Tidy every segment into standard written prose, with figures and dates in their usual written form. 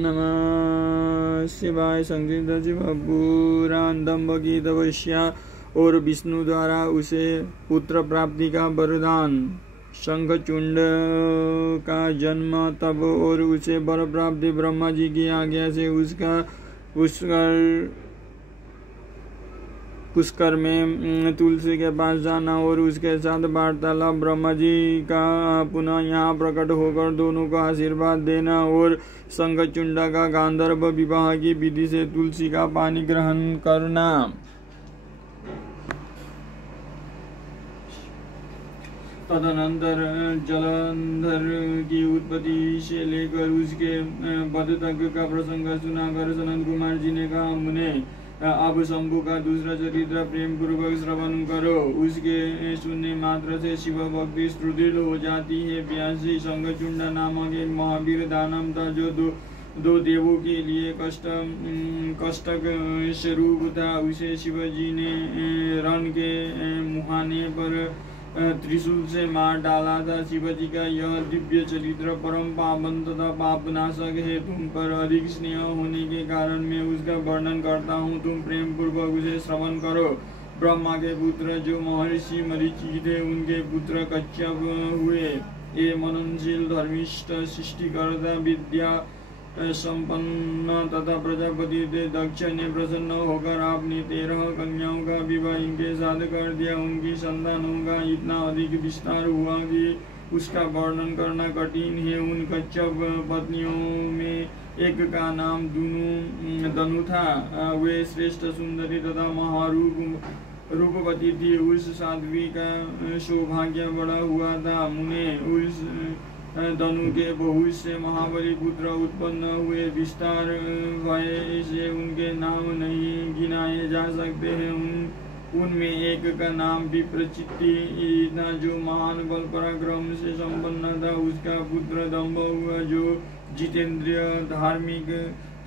नमः शिवाय। संकीर्तन शिव पुराण दंभ तपस्या और विष्णु द्वारा उसे पुत्र प्राप्ति का वरदान। शंखचूंड का जन्म तब और उसे वर प्राप्ति। ब्रह्मा जी की आज्ञा से उसका पुष्कर में तुलसी के पास जाना और उसके साथ वार्तालाप। ब्रह्मा जी का पुनः यहाँ प्रकट होकर दोनों को आशीर्वाद देना और शंखचूंड का गांधर्व विवाह की विधि से तुलसी का पानी ग्रहण करना। तदनंतर जलंधर की उत्पत्ति से लेकर उसके वध तक का प्रसंग सुनाकर सनत कुमार जी ने कहा, मुने अब शंभु का दूसरा चरित्र प्रेम पूर्वक श्रवण करो। उसके सुनने मात्र से शिव भक्ति सुदृढ़ हो जाती है। व्यासी शंखचूंड नामक एक महावीर दानव था जो दो देवों के लिए कष्टक स्वरूप था। उसे शिवजी ने रण के मुहाने पर त्रिशूल से मार डाला था। शिवजी का यह दिव्य चरित्र परम पावन तथा पापनाशक है। तुम पर अधिक स्नेह होने के कारण मैं उसका वर्णन करता हूँ, तुम प्रेम पूर्वक उसे श्रवण करो। ब्रह्मा के पुत्र जो महर्षि मरीचि थे, उनके पुत्र कच्छप हुए। ये मननशील धर्मिष्ठ सृष्टिकर्ता विद्या संपन्न तथा प्रजापति थे। दक्ष ने प्रसन्न होकर आपने 13 कन्याओं का विवाह इनके साथ कर दिया। उनकी संतानों का इतना अधिक विस्तार हुआ कि उसका वर्णन करना कठिन है। उन कच्छप पत्नियों में एक का नाम दनु था। वे श्रेष्ठ सुंदरी तथा महारूपवती थी। उस साध्वी का सौभाग्य बड़ा हुआ था। मुने उस दनु के बहुत से महाबली पुत्र उत्पन्न हुए। विस्तार भय से उनके नाम नहीं गिनाए जा सकते हैं। उनमें एक का नाम विप्रचित्ति था जो महान बल पराक्रम से संपन्न था। उसका पुत्र दंभ हुआ जो जितेंद्रिय धार्मिक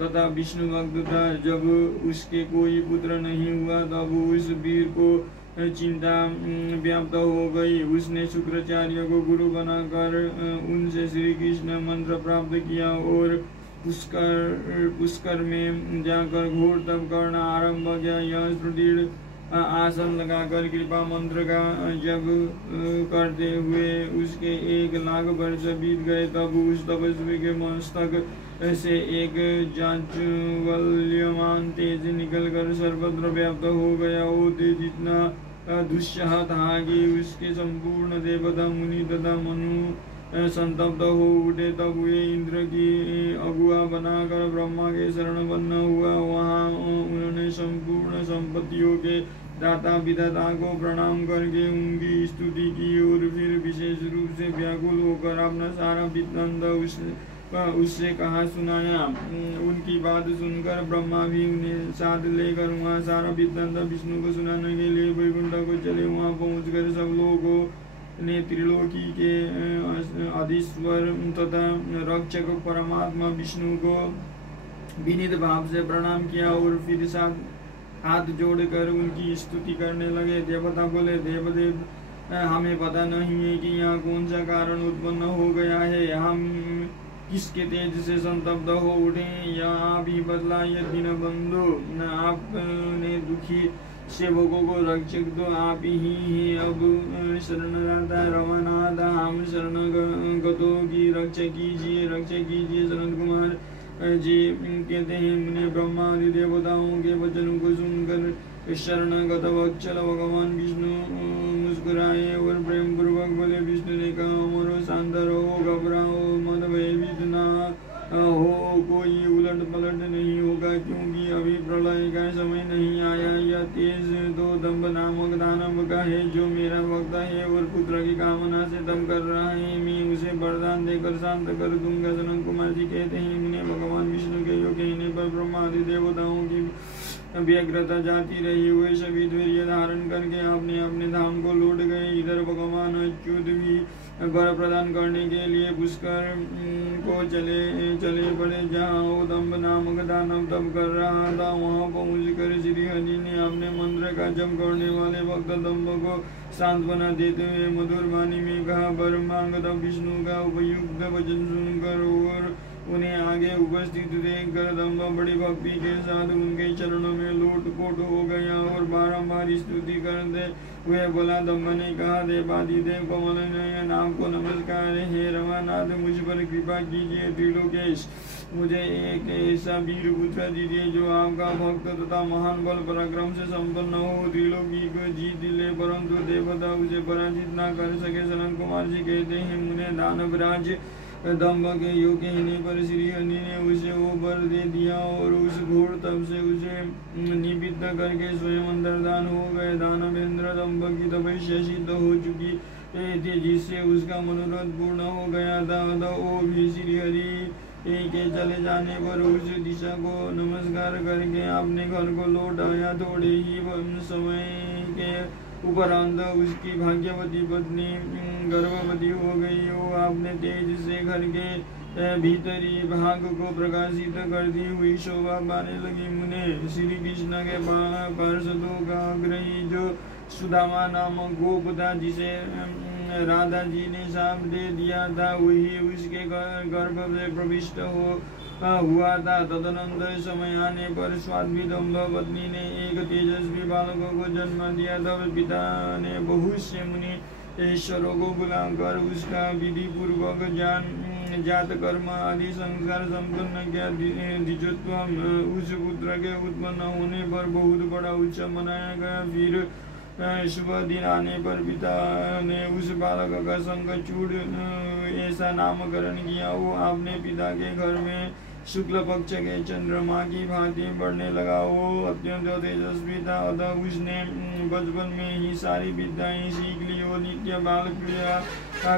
तथा विष्णु भक्त था। जब उसके कोई पुत्र नहीं हुआ तब उस वीर को चिंता व्याप्त हो गई। उसने शुक्राचार्य को गुरु बनाकर उनसे श्री कृष्ण मंत्र प्राप्त किया और पुष्कर में जाकर घोर तप करना आरंभ किया। यह सुदृढ़ आसन लगाकर कृपा मंत्र का जप करते हुए उसके 1 लाख वर्ष बीत गए। तब उस तपस्वी के मस्तक से एक जाज्वल्यमान तेज निकलकर सर्वत्र व्याप्त हो गया। वो तेज इतना दुस्सह था कि उसके संपूर्ण देवता मुनि तथा मनु संतप्त हो उठे। तब वे इंद्र की अगुआ बनाकर ब्रह्मा के शरणबद्ध हुआ। वहाँ उन्होंने संपूर्ण संपत्तियों के दाता विधाता को प्रणाम करके उनकी स्तुति की और फिर विशेष रूप से व्याकुल होकर अपना सारा वृत्तांत उससे कहा सुनाया। उनकी बात सुनकर ब्रह्मा भी उन्हें साथ लेकर वहाँ सारा वृत्तांत विष्णु को सुनाने के लिए वैकुंठ को चले। वहाँ पहुंचकर सब लोगों ने त्रिलोकी के अधीश्वर तथा रक्षक परमात्मा विष्णु को विनीत भाव से प्रणाम किया और फिर साथ हाथ जोड़कर उनकी स्तुति करने लगे। देवता बोले, देवदेव हमें पता नहीं है कि यहाँ कौन सा कारण उत्पन्न हो गया है। हम किसके तेज से संतप्त हो उठे, या आप ही बतलाइए दीनबंधु। आपने दुखी सेवकों को रक्षक तो आप ही हैं। अब शरणदाता रमानाथ हम शरणगतों की रक्षा कीजिए। सनत कुमार जी कहते हैं, मुने ब्रह्मा आदि देवताओं के वचनों को सुनकर शरणगत वत्सल भगवान विष्णु मुस्कुराए और प्रेम पूर्वक बोले। विष्णु ने कहा, अमरो शांत रहो, घबराओ मत, भयभीत ना हो, कोई उलट पलट नहीं होगा क्योंकि अभी प्रलय का समय नहीं आया। यह तेज तो दंभ नामक दानव का है जो मेरा भक्त है और पुत्र की कामना से दम कर रहा है। मैं उसे वरदान देकर शांत कर दूंगा। सनत कुमार जी कहते हैं, मुने भगवान विष्णु के योग कहने पर ब्रह्मा आदि देवताओं की व्यग्रता जाती रही। हुए सभी धैर्य धारण करके अपने अपने धाम को लौट गए। इधर भगवान अच्युत भी वर प्रदान करने के लिए पुष्कर को चले पड़े। जहाँ वो दंभ नामक दानव तप कर रहा था, वहाँ पहुंचकर श्री हरि ने अपने मंत्र का जप करने वाले भक्त दंभ को सांत्वना देते हुए मधुर वाणी में कहा, वर मांगता विष्णु का उपयुक्त वचन सुनकर और उन्हें आगे उपस्थित देखकर दम्भ बड़ी भक्ति के साथ उनके चरणों में लोटपोट हो गया और बारंबार स्तुति करते हुए बोला। दम्भ ने कहा, देवादिदेव कमल नयन आपको नमस्कार। हे रमानाथ, मुझ पर कृपा कीजिए। त्रिलोकेश, मुझे एक ऐसा वीर पुत्र दीजिए जो आपका भक्त तथा महान बल पराक्रम से संपन्न हो, त्रिलोकी को जीत ले, परंतु देवता उसे पराजित न कर सके। सनक कुमार जी कहते हैं, मुने दानवराज दम्भ के योग्य होने पर श्री हरि ने उसे वो वर दे दिया और उस घोर तप से उसे निवृत्त करके स्वयं अंतर्धान हो गए। दानवेंद्र दम्भ की तपस्या सिद्ध हो चुकी थी, जिससे उसका मनोरथ पूर्ण हो गया था। अतः वो भी श्री हरि के चले जाने पर उस दिशा को नमस्कार करके अपने घर को लौट आया। थोड़े ही समय के उपरांत उसकी भाग्यवती पत्नी गर्भवती हो गई। वो अपने तेज से घर के भीतरी भाग को प्रकाशित करती हुई शोभा पाने लगी। मुने, श्री कृष्ण के पार्षदों का अग्रही जो सुदामा नामक गोप था, जिसे राधा जी ने शाप दे दिया था, वही उसके गर्भ से प्रविष्ट हुआ था। तदनंतर समय आने पर स्वाध्वी दम्भ पत्नी ने एक तेजस्वी बालक को जन्म दिया। तब पिता ने बहुत से मुनि ईश्वरों को बुलाकर उसका विधि पूर्वक जात कर्म आदि संस्कार संपन्न किया। द्विजत्व उस पुत्र के उत्पन्न होने पर बहुत बड़ा उत्सव मनाया गया। फिर शुभ दिन आने पर पिता ने उस बालक का शंखचूड़ ऐसा नामकरण किया। वो अपने पिता के घर में शुक्ल पक्ष के चंद्रमा की भांति बढ़ने लगा। वो अत्यंत तेजस्वी था, अतः उसने बचपन में ही सारी विद्याएं सीख ली। वो नित्य बाल क्रिया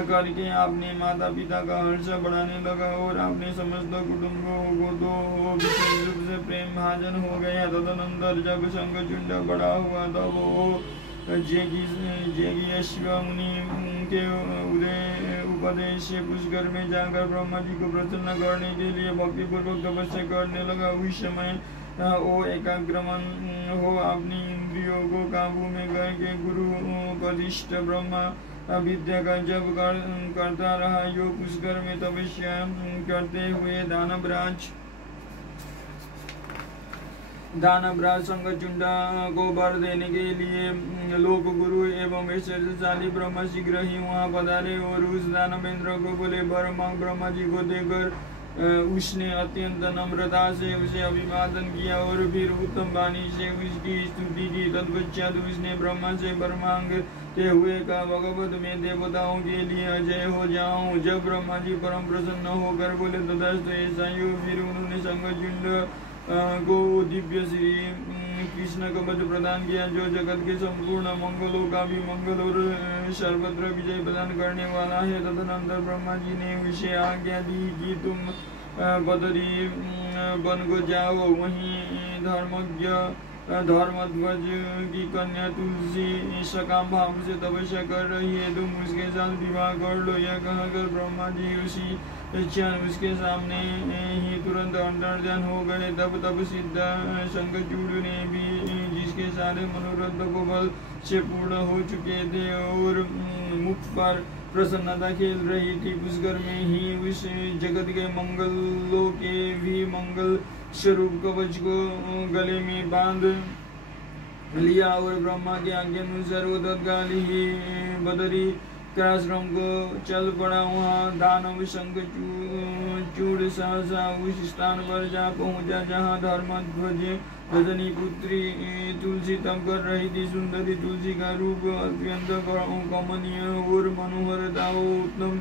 करके अपने माता पिता का हर्ष बढ़ाने लगा और अपने समस्त कुटुंबों को तो विशेष रूप से प्रेम भाजन हो गया। तदनंतर जब शंखचूड़ बड़ा हुआ तब वो जेगियश्व मुनि के उपदेश से पुष्कर में जाकर ब्रह्मा जी को प्रसन्न करने के लिए भक्ति पूर्वक तपस्या करने लगा। उस समय वो एकाग्रमन हो अपनी इंद्रियों को काबू में करके गुरु उपदिष्ट ब्रह्मा विद्या का जप करता रहा। यो पुष्कर में तपस्या करते हुए दानवराज शंखचूड़ को वर देने के लिए लोक गुरु एवं ऐश्वर्यशाली ब्रह्मा शीघ्र ही वहां पधारे और उस दानवेंद्र को बोले, वर मांग। ब्रह्मा जी को देकर उसने अत्यंत नम्रता से उसे अभिवादन किया और फिर उत्तम वाणी से उसकी स्तुति की। तत्पश्चात उसने ब्रह्मा से वर मांगते हुए कहा, भगवत मैं देवताओं के लिए अजय हो जाऊं। जब ब्रह्मा जी परम प्रसन्न होकर बोले, तथास्तु ऐसा ही हो। फिर उन्होंने शंखचूड़ को दिव्य श्री कृष्ण कवच प्रदान किया, जो जगत के संपूर्ण मंगलों का भी मंगल और सर्वत्र विजय प्रदान करने वाला है। तदनंतर ब्रह्मा जी ने उसे आज्ञा दी कि तुम बदरी वन को जाओ, वहीं धर्मध्वज की कन्या तुलसी सकाम भाव से तपस्या कर रही है, तुम उसके साथ विवाह कर लो। यह कहकर ब्रह्मा जी उसी क्षण उसके सामने ही तुरंत अंतर्ध्यान हो गए। तब सिद्ध शंखचूड़ ने भी, जिसके सारे मनोरथ को बल से पूर्ण हो चुके थे और मुख पर प्रसन्नता खेल रही थी, पुष्कर में ही उस जगत के मंगलों के भी मंगल स्वरूप कवच को गले में बांध लिया और ब्रह्मा के आज्ञा अनुसार वो तत्काल ही बदरी आश्रम को चल पड़ा। वहाँ दानव शंखचूड़ सहसा उस स्थान पर जा पहुँचा जहाँ धर्मध्वज रजनी पुत्री तुलसी तप कर रही थी। सुंदरी तुलसी का रूप अत्यंत कमनीय और मनोहर था। वो उत्तम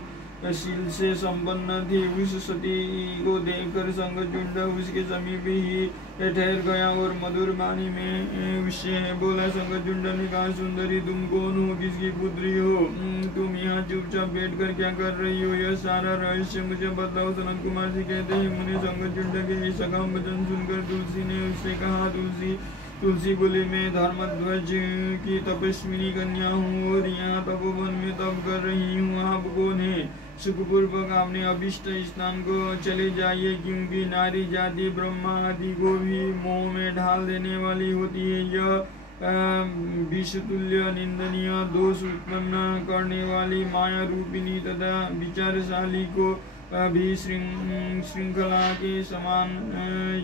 शील से संपन्न थी। उस सती को देखकर शंखचूड़ उसके समीप ही ठहर गया और मधुर वाणी में उससे बोला। शंखचूड़ ने कहा, सुंदरी तुम कौन हो, किसकी पुत्री हो, तुम यहाँ चुपचाप बैठकर क्या कर रही हो, यह सारा रहस्य मुझे बताओ। सनत कुमार जी कहते हैं, मुने शंखचूड़ के सकाम वचन सुनकर तुलसी ने उससे कहा, तुलसी बोली, मैं धर्मध्वज की तपस्विनी कन्या हूँ और यहाँ तपोवन में तप कर रही हूँ। आप कौन है? सुखपूर्वक आपने अभिष्ट स्थान को चले जाइए, क्योंकि नारी जाति ब्रह्मा आदि को भी मोह में ढाल देने वाली होती है। यह विषतुल्य निंदनीय दोष उत्पन्न करने वाली माया रूपिणी तथा विचारशाली को भी श्रृंखला के समान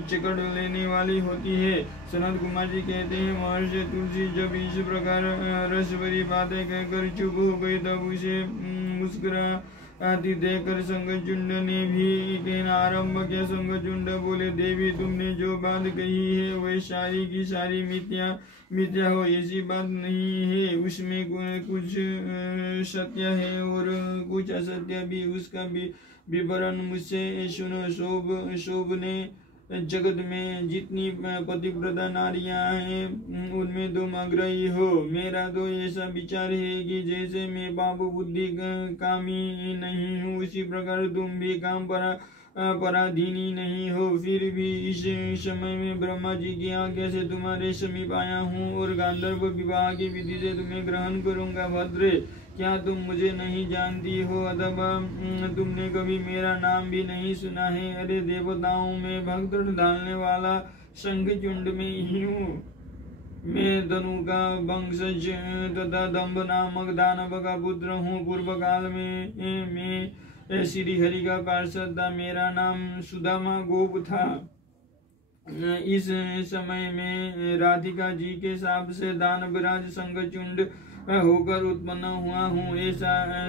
जकड़ लेने वाली होती है। सनत कुमार जी कहते हैं, महर्षि तुलसी जब इस प्रकार रस भरी बातें कहकर चुप हो गई तब उसे मुस्कुराती देखकर शंखचूंड ने भी कहना आरंभ किया। शंखचूंड बोले, देवी तुमने जो बात कही है वह सारी की सारी मिथ्या हो, ऐसी बात नहीं है। उसमें कुछ सत्य है और कुछ असत्य भी। उसका विवरण मुझसे सुनो। शोभ ने जगत में जितनी पतिव्रता नारियां हैं उनमें तुम अग्रही हो। मेरा तो ऐसा विचार है कि जैसे मैं पाप बुद्धि कामी नहीं हूँ, उसी प्रकार तुम भी काम पराधीनी नहीं हो। फिर भी इस समय में ब्रह्मा जी की आज्ञा से तुम्हारे समीप आया हूँ और गांधर्व विवाह की विधि से तुम्हें ग्रहण करूंगा। भद्रे, क्या तुम मुझे नहीं जानती हो अथवा तुमने कभी मेरा नाम भी नहीं सुना है? अरे देवताओं में भक्त डालने वाला शंखचूंड में ही हूँ। मैं धनु का वंशज तथा दंभ नामक दानव का पुत्र हूँ। पूर्व काल में मैं श्री हरि का पार्षद था। मेरा नाम सुदामा गोप था। इस समय में राधिका जी के शाप से दानवराज शंखचूंड होकर उत्पन्न हुआ हूँ। ये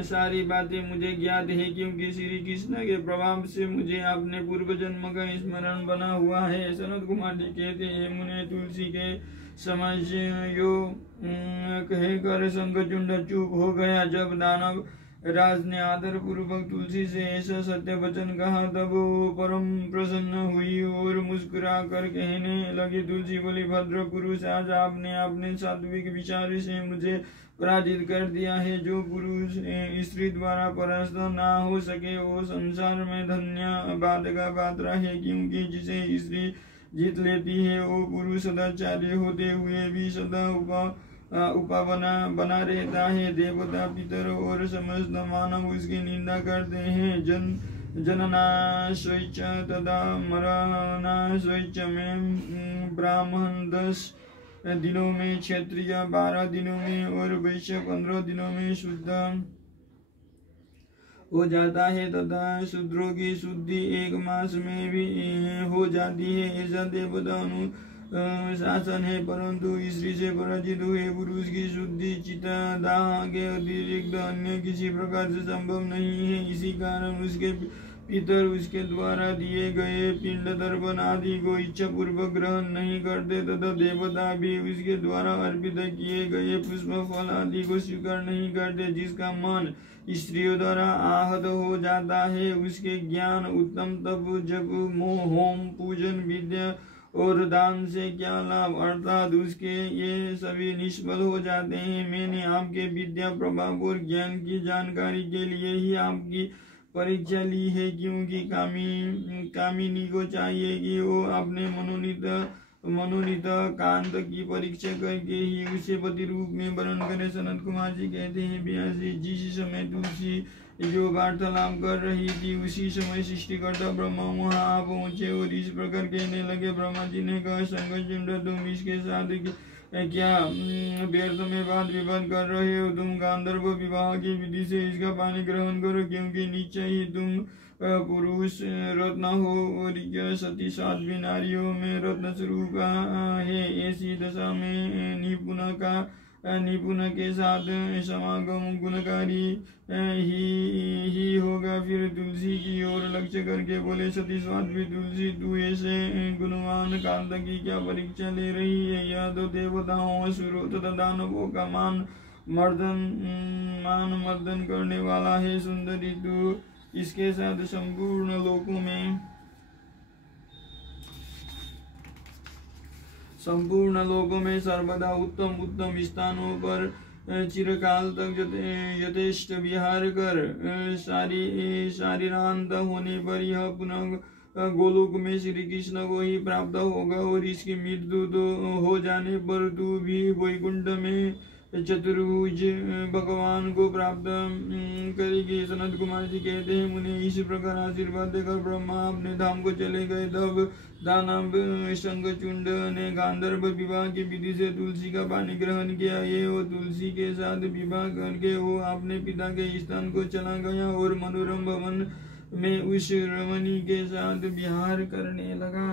सारी बातें मुझे ज्ञात है, क्योंकि श्री कृष्ण के प्रभाव से मुझे अपने पूर्व जन्म का स्मरण बना हुआ है। सनत कुमार जी कहते हैं, मुने तुलसी के समझ यो कहकर शंखचूंड चुप हो गया। जब दानव राज ने आदर पूर्वक तुलसी से ऐसा सत्य वचन कहा तब वो परम प्रसन्न हुई और मुस्कुरा कर कहने लगी, तुलसी बोली, भद्र पुरुष, आज आपने अपने सात्विक विचार से मुझे पराजित कर दिया है। जो पुरुष स्त्री द्वारा परास्त ना हो सके वो संसार में धन्यवाद का पात्र है, क्योंकि जिसे स्त्री जीत लेती है वो पुरुष सदाचारी होते हुए भी सदा बना रहता है। देवता, पितर और समस्त मानव उसकी निंदा करते हैं। जनना स्वैच्छ तथा मरना स्वैच्छ में ब्राह्मण 10 दिनों में, क्षत्रिय 12 दिनों में और वैश्य 15 दिनों में शुद्ध हो जाता है तथा शूद्रों की शुद्धि 1 मास में भी हो जाती है। ऐसा देवता शासन है। परंतु स्त्री से पराजित हुए पुरुष की शुद्धि चितादाह के अतिरिक्त अन्य किसी प्रकार से संभव नहीं है। इसी कारण उसके पितर उसके द्वारा दिए गए पिंड तर्पण आदि को इच्छा पूर्वक ग्रहण नहीं करते तथा देवता भी उसके द्वारा अर्पित किए गए पुष्प फल आदि को स्वीकार नहीं करते। जिसका मन स्त्रियों द्वारा आहत हो जाता है उसके ज्ञान, उत्तम तप, जप, मोह, होम, पूजन, विद्या और दान से क्या लाभ, अर्थात उसके ये सभी निष्फल हो जाते हैं। मैंने आपके विद्या, प्रभाव और ज्ञान की जानकारी के लिए ही आपकी परीक्षा ली है, क्योंकि कामिनी को चाहिए कि वो अपने मनोनीत कांत की परीक्षा करके ही उसे पति रूप में वर्ण करे। सनत कुमार जी कहते हैं, व्यासी, जिस समय तुलसी जो वार्तालाप कर रही थी उसी समय सृष्टिकर्ता ब्रह्मा वहां आ पहुंचे और इस प्रकार कहने लगे। ब्रह्मा जी ने कहा, शंखचूंड, तुम इसके साथ क्या व्यर्थ में वाद विवाद कर रहे हो? तुम गांधर्व विवाह की विधि से इसका पानी ग्रहण करो, क्योंकि निश्चय ही तुम पुरुष रत्न हो और यह सती साध्वी नारियों में रत्न स्वरूप है। ऐसी दशा में निपुण के साथ समागम गुणकारी ही होगा। फिर तुलसी की ओर लक्ष्य करके बोले, सती साध्वी तुलसी, तू ऐसे गुणवान कांत की क्या परीक्षा ले रही है? यह तो देवताओं, असुरों तथा दानवों का मान मर्दन करने वाला है। सुंदरी, तू इसके साथ संपूर्ण लोकों में सर्वदा उत्तम स्थानों पर चिरकाल तक यथेष्ट विहार कर। शरीरांत होने पर यह पुनः गोलोक में श्री कृष्ण को ही प्राप्त होगा और इसकी मृत्यु तो हो जाने पर तू भी वैकुंठ में चतुर्भुज भगवान को प्राप्त करेगी। सनत कुमार जी कहते हैं, मुने इस प्रकार आशीर्वाद देकर ब्रह्मा अपने धाम को चले गए। तब दानव शंखचूंड ने गांधर्व विवाह की विधि से तुलसी का पानी ग्रहण किया। ये वो तुलसी के साथ विवाह करके वो अपने पिता के स्थान को चला गया और मनोरम भवन मैं उस रमणी के साथ विहार करने लगा।